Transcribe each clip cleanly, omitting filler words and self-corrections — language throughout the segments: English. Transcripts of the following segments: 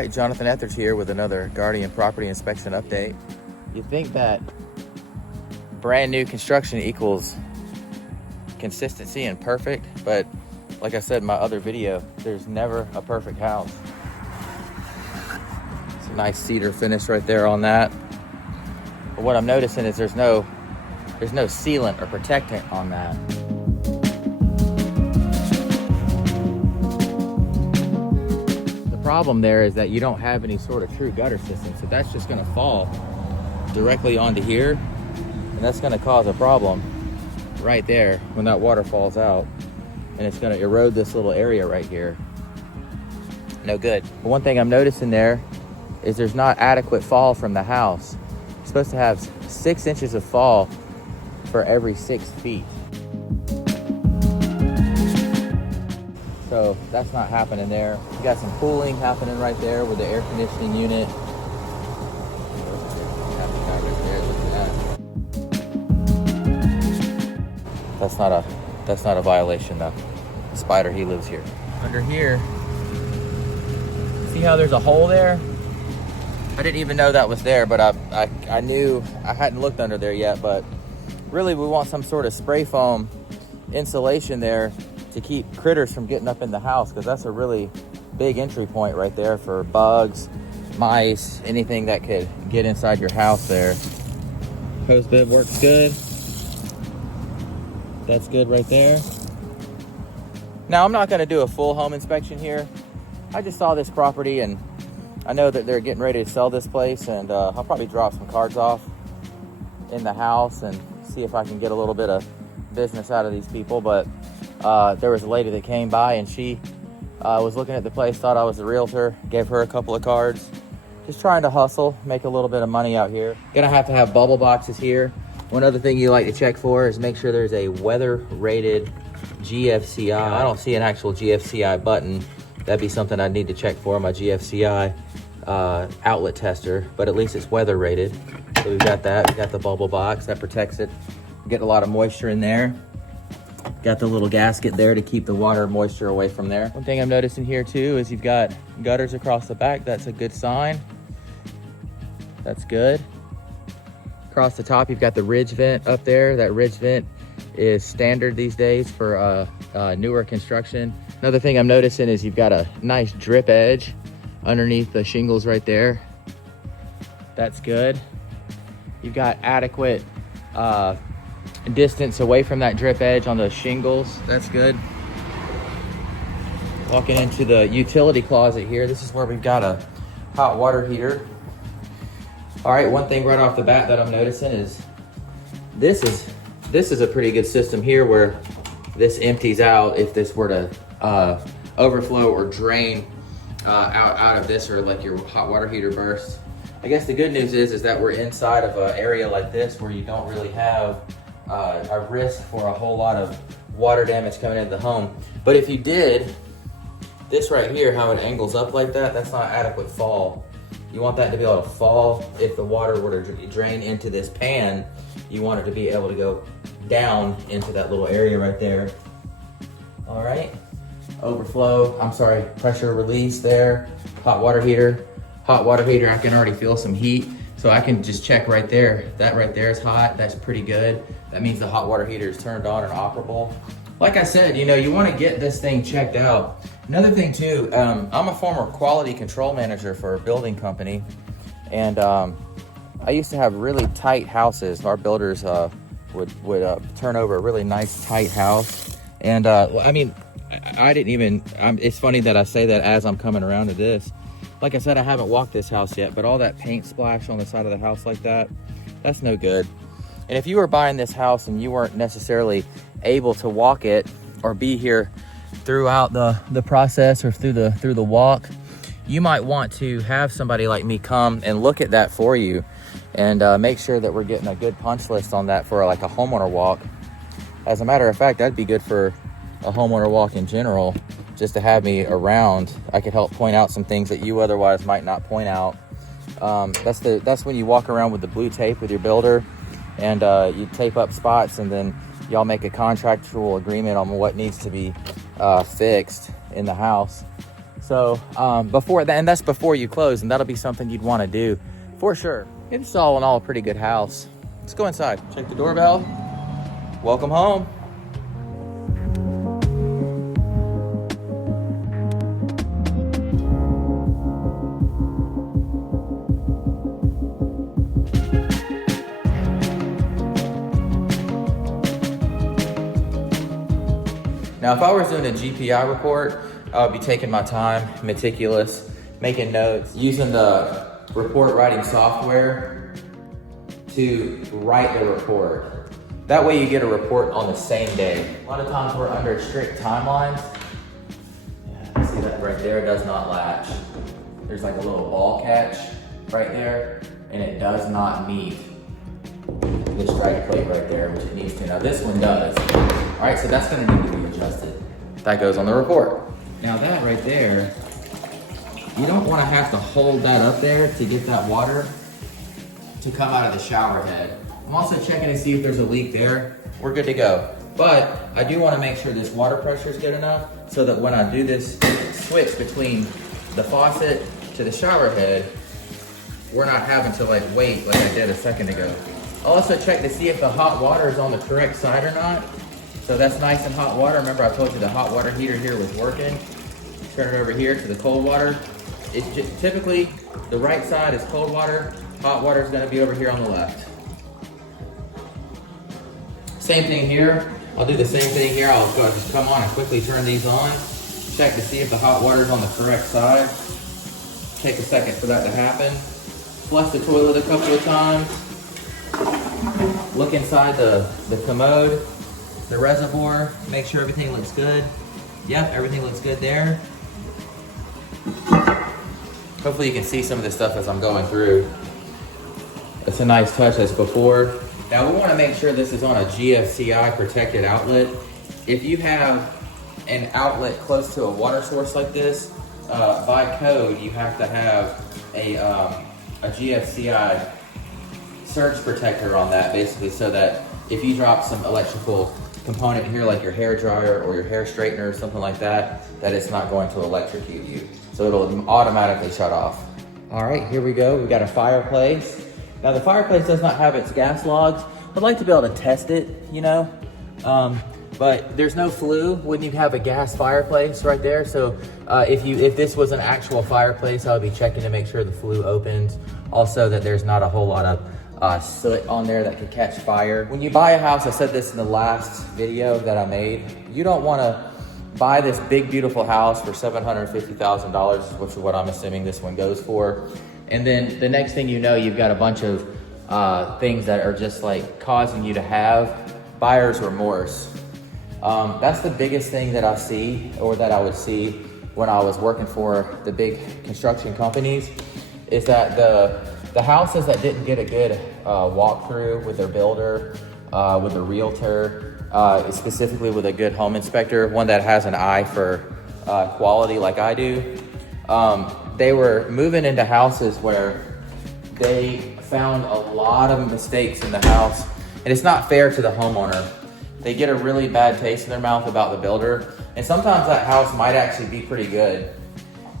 right, Jonathan Etheridge here with another Guardian Property Inspection update. You'd think that brand new construction equals consistency and perfect, but like I said in my other video, there's never a perfect house. It's a nice cedar finish right there on that. But what I'm noticing is there's no sealant or protectant on that. The problem there is that you don't have any sort of true gutter system, so that's just going to fall directly onto here, and that's going to cause a problem right there when that water falls out, and it's going to erode this little area right here. No good. But one thing I'm noticing there is there's not adequate fall from the house. You're supposed to have 6 inches of fall for every 6 feet. So that's not happening there. You got some cooling happening right there with the air conditioning unit. That's not a violation though. The spider, he lives here. Under here, see how there's a hole there? I didn't even know that was there, but I knew, I hadn't looked under there yet, but really we want some sort of spray foam insulation there to keep critters from getting up in the house, because that's a really big entry point right there for bugs, mice, anything that could get inside your house there. Hose bib works good. That's good right there. Now I'm not going to do a full home inspection here. I just saw this property and I know that they're getting ready to sell this place, and I'll probably drop some cards off in the house and see if I can get a little bit of business out of these people. But there was a lady that came by and she was looking at the place, thought I was a realtor, gave her a couple of cards. Just trying to hustle, make a little bit of money out here. Gonna have to have bubble boxes here. One other thing you like to check for is make sure there's a weather rated GFCI. I don't see an actual GFCI button. That'd be something I'd need to check for my GFCI outlet tester, but at least it's weather rated. So we've got that, we got the bubble box that protects it. Get a lot of moisture in there. Got the little gasket there to keep the water moisture away from there. One thing I'm noticing here too is you've got gutters across the back. That's a good sign. That's good. Across the top, you've got the ridge vent up there. That ridge vent is standard these days for newer construction. Another thing I'm noticing is you've got a nice drip edge underneath the shingles right there. That's good. You've got adequate distance away from that drip edge on those shingles. That's good. Walking into the utility closet here, this is where we've got a hot water heater. All right, one thing right off the bat that I'm noticing is this is a pretty good system here, where this empties out if this were to overflow or drain out of this, or like your hot water heater bursts. I guess the good news is that we're inside of an area like this where you don't really have a risk for a whole lot of water damage coming into the home. But if you did, this right here, how it angles up like that, that's not adequate fall. You want that to be able to fall. If the water were to drain into this pan, you want it to be able to go down into that little area right there. All right, pressure release there. Hot water heater, I can already feel some heat. So I can just check right there. That right there is hot, that's pretty good. That means the hot water heater is turned on and operable. Like I said, you wanna get this thing checked out. Another thing too, I'm a former quality control manager for a building company, and I used to have really tight houses. Our builders would turn over a really nice tight house. And I mean, it's funny that I say that as I'm coming around to this. Like I said, I haven't walked this house yet, but all that paint splash on the side of the house like that, that's no good. And if you were buying this house and you weren't necessarily able to walk it or be here throughout the process or through the walk, you might want to have somebody like me come and look at that for you, and make sure that we're getting a good punch list on that for like a homeowner walk. As a matter of fact, that'd be good for a homeowner walk in general, just to have me around. I could help point out some things that you otherwise might not point out. That's when you walk around with the blue tape with your builder, and you tape up spots, and then y'all make a contractual agreement on what needs to be fixed in the house. So before that, and that's before you close, and that'll be something you'd want to do for sure. It's all in all a pretty good house. Let's go inside. Check the doorbell. Welcome home. Now, if I was doing a GPI report, I would be taking my time, meticulous, making notes, using the report writing software to write the report. That way you get a report on the same day. A lot of times we're under strict timelines. Yeah, see that right there, it does not latch. There's like a little ball catch right there, and it does not meet the strike plate right there, which it needs to. Now this one does. All right, so that's gonna need to be adjusted. That goes on the report. Now that right there, you don't wanna have to hold that up there to get that water to come out of the shower head. I'm also checking to see if there's a leak there. We're good to go. But I do wanna make sure this water pressure is good enough so that when I do this switch between the faucet to the shower head, we're not having to like wait like I did a second ago. I'll also check to see if the hot water is on the correct side or not. So that's nice and hot water. Remember I told you the hot water heater here was working. Turn it over here to the cold water. It's just typically the right side is cold water. Hot water is gonna be over here on the left. Same thing here. I'll do the same thing here. I'll go just come on and quickly turn these on. Check to see if the hot water is on the correct side. Take a second for that to happen. Flush the toilet a couple of times. Look inside the commode, the reservoir, make sure everything looks good. Yep, everything looks good there. Hopefully you can see some of this stuff as I'm going through. It's a nice touch as before. Now we want to make sure this is on a GFCI protected outlet. If you have an outlet close to a water source like this, by code you have to have a GFCI surge protector on that, basically, so that if you drop some electrical component here like your hair dryer or your hair straightener or something like that, that it's not going to electrocute you. So it'll automatically shut off. All right, here we go. We got a fireplace. Now the fireplace does not have its gas logs. I'd like to be able to test it, you know, but there's no flue when you have a gas fireplace right there. So if this was an actual fireplace, I would be checking to make sure the flue opens. Also that there's not a whole lot of soot on there that could catch fire. When you buy a house, I said this in the last video that I made, you don't want to buy this big beautiful house for $750,000, which is what I'm assuming this one goes for, and then the next thing you know, you've got a bunch of things that are just like causing you to have buyer's remorse. That's the biggest thing that I see, or that I would see when I was working for the big construction companies, is that the houses that didn't get a good walkthrough with their builder, with a realtor, specifically with a good home inspector, one that has an eye for quality like I do, they were moving into houses where they found a lot of mistakes in the house, and it's not fair to the homeowner. They get a really bad taste in their mouth about the builder, and sometimes that house might actually be pretty good,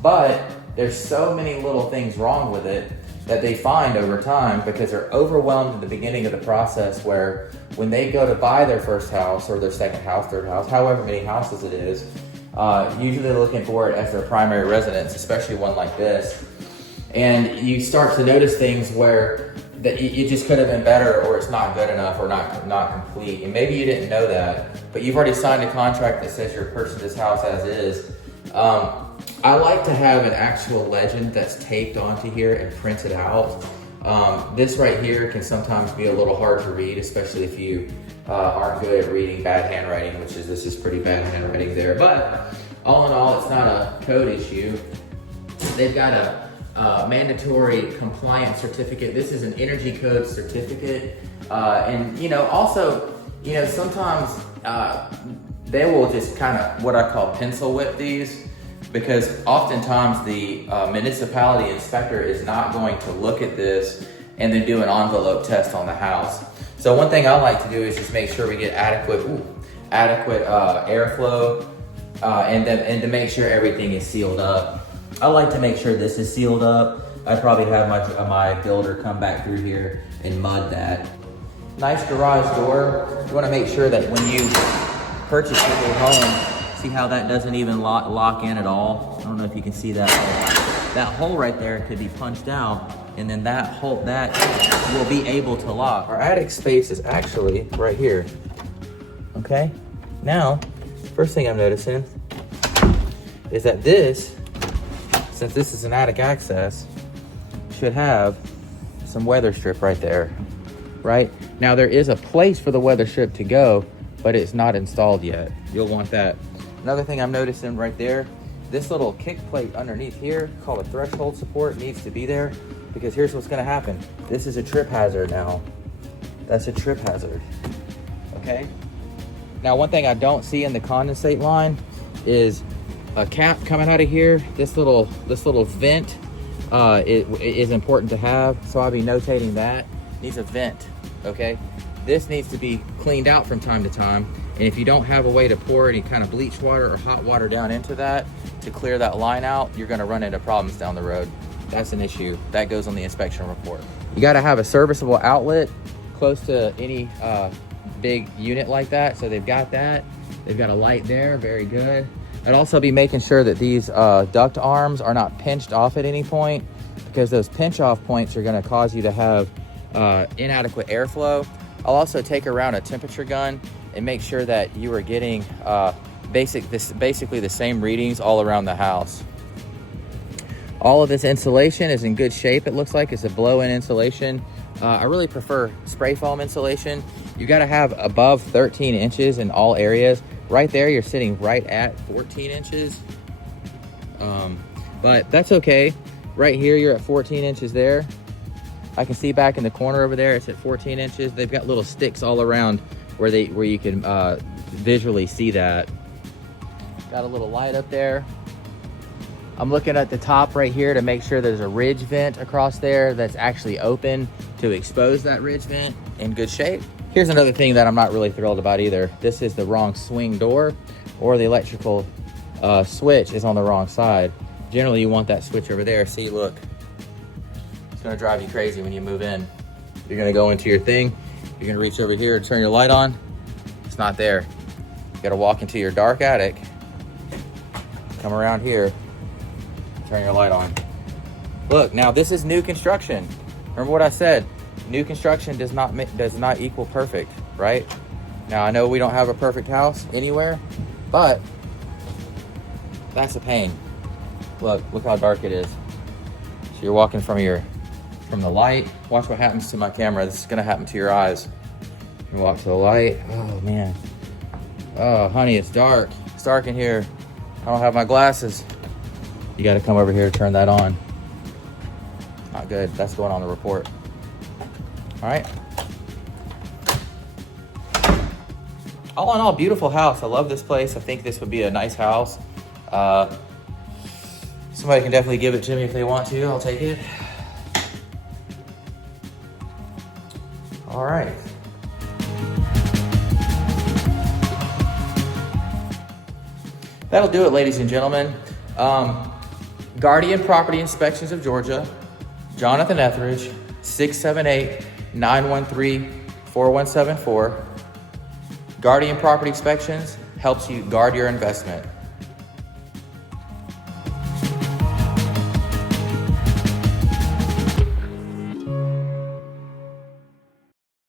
but there's so many little things wrong with it that they find over time because they're overwhelmed at the beginning of the process, where when they go to buy their first house or their second house, third house, however many houses it is, usually they're looking for it as their primary residence, especially one like this. And you start to notice things where that it just could have been better, or it's not good enough, or not complete. And maybe you didn't know that, but you've already signed a contract that says you're purchasing this house as is. I like to have an actual legend that's taped onto here and printed out. This right here can sometimes be a little hard to read, especially if you aren't good at reading bad handwriting, this is pretty bad handwriting there. But all in all, it's not a code issue. They've got a mandatory compliance certificate. This is an energy code certificate. And also, sometimes they will just kind of what I call pencil whip these, because oftentimes the municipality inspector is not going to look at this and then do an envelope test on the house. So one thing I like to do is just make sure we get adequate airflow and to make sure everything is sealed up. I like to make sure this is sealed up. I'd probably have my builder come back through here and mud that. Nice garage door. You want to make sure that when you purchase your new home, see how that doesn't even lock in at all? I don't know if you can see that. That hole right there could be punched out, and then that will be able to lock. Our attic space is actually right here. Okay? Now, first thing I'm noticing is that this, since this is an attic access, should have some weather strip right there, right? Now there is a place for the weather strip to go, but it's not installed yet. You'll want that. Another thing I'm noticing right there, this little kick plate underneath here, called a threshold support, needs to be there, because here's what's gonna happen. This is a trip hazard now. That's a trip hazard, okay? Now, one thing I don't see in the condensate line is a cap coming out of here. This little vent it is important to have, so I'll be notating that. Needs a vent, okay? This needs to be cleaned out from time to time, and if you don't have a way to pour any kind of bleach water or hot water down into that to clear that line out, you're gonna run into problems down the road. That's an issue. That goes on the inspection report. You gotta have a serviceable outlet close to any big unit like that, so they've got that. They've got a light there, very good. I'd also be making sure that these duct arms are not pinched off at any point, because those pinch off points are gonna cause you to have inadequate airflow. I'll also take around a temperature gun and make sure that you are getting basically the same readings all around the house. All of this insulation is in good shape. It looks like it's a blow-in insulation. I really prefer spray foam insulation. You gotta have above 13 inches in all areas. Right there, you're sitting right at 14 inches. But that's okay. Right here, you're at 14 inches there. I can see back in the corner over there, it's at 14 inches. They've got little sticks all around where you can visually see that. Got a little light up there. I'm looking at the top right here to make sure there's a ridge vent across there that's actually open to expose that ridge vent in good shape. Here's another thing that I'm not really thrilled about either. This is the wrong swing door, or the electrical switch is on the wrong side. Generally, you want that switch over there. See, look. It's gonna drive you crazy when you move in. You're gonna go into your thing. You're gonna reach over here and turn your light on. It's not there. You gotta walk into your dark attic, come around here, turn your light on. Look, now this is new construction. Remember what I said? New construction does not equal perfect, right? Now I know we don't have a perfect house anywhere, but that's a pain. Look how dark it is. So you're walking from the light. Watch what happens to my camera. This is gonna happen to your eyes. You walk to the light. Oh man. Oh honey, it's dark. It's dark in here. I don't have my glasses. You gotta come over here to turn that on. Not good. That's going on the report. All right. All in all, beautiful house. I love this place. I think this would be a nice house. Somebody can definitely give it to me if they want to. I'll take it. All right. That'll do it, ladies and gentlemen. Guardian Property Inspections of Georgia, Jonathan Etheridge, 678-913-4174. Guardian Property Inspections helps you guard your investment.